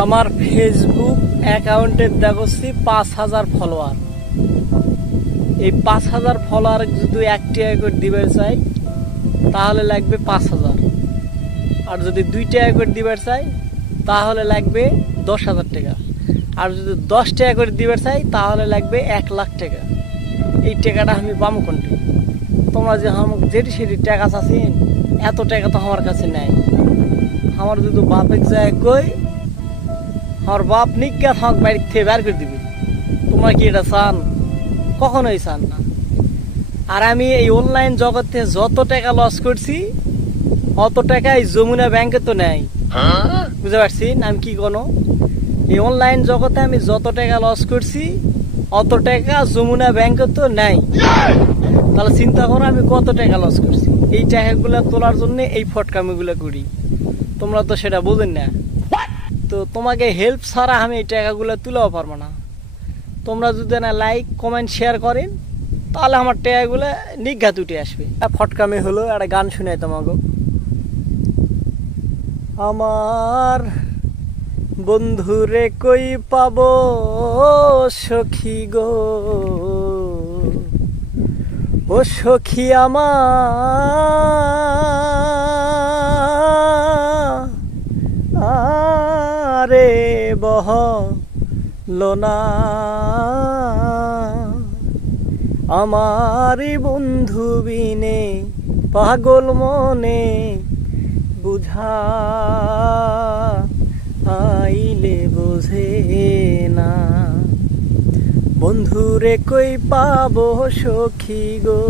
আমার ফেসবুক অ্যাকাউন্টে দেখছি ৫,০০০ ফলোয়ার। এই ৫,০০০ ফলোয়ার যদি ১ টাকা করে দিবার চাই তাহলে লাগবে ৫,০০০, আর যদি ২ টাকা করে দিবার চাই তাহলে লাগবে ১০,০০০ টাকা, আর যদি ১০ টাকা করে দিবার চাই তাহলে লাগবে ১,০০,০০০ টাকা। এই টাকাটা আমি পাবো কোনটি? তোমরা যে আমাকে যেটি সেটি টাকা চাচ্ছেন, এত টাকা তো আমার কাছে নেই। আমার যদি বাপের যায় কই, আমার বাপ নিজ্ঞা থাক বাড়ির থেকে বের করে দিবি। তোমরা কি এটা চান? কখনোই চান না। আর আমি এই অনলাইন জগতে যত টাকা লস করছি অত টাকা এই যমুনা ব্যাংকে তো নেই। বুঝতে পারছি আমি কি কোনো? এই অনলাইন জগতে আমি যত টাকা লস করছি অত টাকা যমুনা ব্যাংকে তো নেই। তাহলে চিন্তা করো আমি কত টাকা লস করছি। এই টাকাগুলো তোলার জন্য এই ফটকামিগুলো করি। তোমরা তো সেটা বোঝেন না। তো তোমাকে হেল্প ছাড়া আমি এই টাকাগুলো তুলেও পারবো না। তোমরা যদি না লাইক কমেন্ট শেয়ার করেন তাহলে আমার টাকাগুলো নিঘাত উঠে আসবে। ফটকামি হলো একটা গান শুনে তোমাকে। আমার বন্ধুরে কই পাবো সখী গো, ও সখী আমারে বহলো না। আমারি বন্ধু বিনে পাগল মনে বুঝা আইলে বোঝে না। বন্ধুরে কই পাবো সখী গো।